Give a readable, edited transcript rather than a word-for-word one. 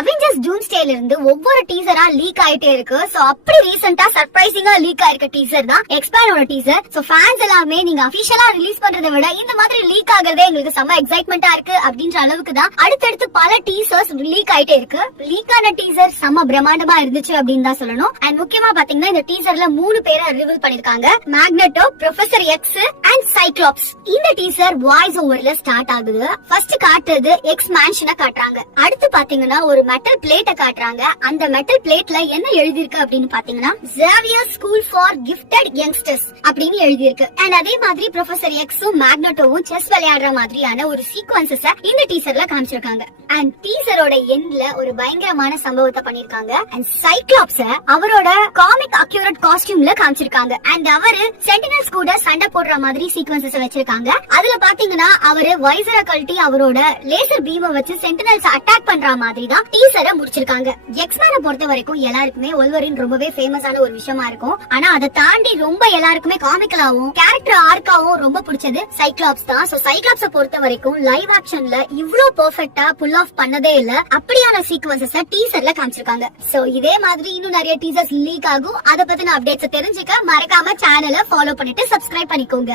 Avengers டூம்ஸ்டேல இருந்து ஒவ்வொரு டீசரா league ஆயிட்டே இருக்கு. சோ அப்படி ரீசெண்டா சர்ப்ரைசிங்கா லீக் ஆயிருக்க டீசர் தான் எக்ஸ்பேனோட டீசர். சோ ஃபேன்ஸ் எல்லாமே நீங்க அபிஷியலா ரிலீஸ் பண்றதை விட இந்த மாதிரி லீக் ஆகுறதே எங்களுக்கு செம்ம எக்ஸைட்மெண்டா இருக்கு அப்படின்ற அளவுக்கு தான் அடுத்தடுத்து பல டீசர்ஸ் லீக் ஆயிட்டே இருக்கு. லீக் ஆன டீசர் செம்ம பிரம்மாண்டமா இருந்துச்சு அப்படின்னு தான் சொல்லணும். அண்ட் முக்கியமா பாத்தீங்கன்னா இந்த டீசர்ல 3 பேரை ரிவீல் பண்ணிருக்காங்க. Magneto, professor X and Cyclops. இந்த டீசர் வாய்ஸ் ஓவர்ல ஸ்டார்ட் ஆகுது. ஃபர்ஸ்ட் காட்டுறது எக்ஸ் மேன்ஷனை காட்டுறாங்க. அடுத்து பாத்தீங்கன்னா ஒரு மெட்டல் பிளேட்டை காட்டுறாங்க. அந்த மெட்டல் பிளேட்ல என்ன எழுதிருக்கு அப்படின்னு பாத்தீங்கன்னா Xavier school for gifted youngsters அப்படின்னு எழுதிருக்கு. அண்ட் அதே மாதிரி ப்ரொஃபசர் எக்ஸும் மேக்னெட்டோவும் செஸ் விளையாடுற மாதிரியான ஒரு சீக்வன்சஸ் இந்த டீசர்ல காமிச்சிருக்காங்க. அண்ட் டீசரோட எண்ட்ல ஒரு பயங்கரமான சம்பவத்தை பண்ணிருக்காங்க. அண்ட் சைக்ளாப்ஸ அவரோட காமிக் அக்யூரேட் காஸ்டியூம்ல காமிச்சிருக்காங்க. அண்ட் அவரு சென்டினல்ஸ் கூட சண்டை போடுற மாதிரி சீக்வன்சஸ் வச்சிருக்காங்க. அதுல பாத்தீங்கன்னா அவரு வைசரை கழட்டி அவரோட லேசர் பீமை வச்சு சென்டினல்ஸ் அட்டாக் பண்ற மாதிரி தான் டீசரை முடிச்சிருக்காங்க. எக்ஸ்மேனை பொறுத்த வரைக்கும் எல்லாருக்குமே வொல்வரின் ரொம்பவே ஃபேமஸான ஒரு விஷயமா இருக்கும். ஆனா அதை தாண்டி ரொம்ப எல்லாருக்குமே காமிக்கலாவும் கேரக்டர் ஆர்க்காவும் ரொம்ப பிடிச்சது சைக்ளாப்ஸ் தான். சோ சைக்ளாப்ஸ பொறுத்த வரைக்கும் லைவ் ஆக்ஷன்ல இவ்ளோ பெர்ஃபெக்ட்டா புல் ஆஃப் பண்ணதே இல்ல. அப்படியான சீக்வன்சஸ் டீசர்ல காமிச்சிருக்காங்க. சோ இதே மாதிரி இன்னும் நிறைய டீசர்ஸ் லீக் ஆகும். அத பத்தின அப்டேட்ஸ் தெரிஞ்சுக்க மறக்காம சேனலை ஃபாலோ பண்ணிட்டு சப்ஸ்கிரைப் பண்ணிக்கோங்க.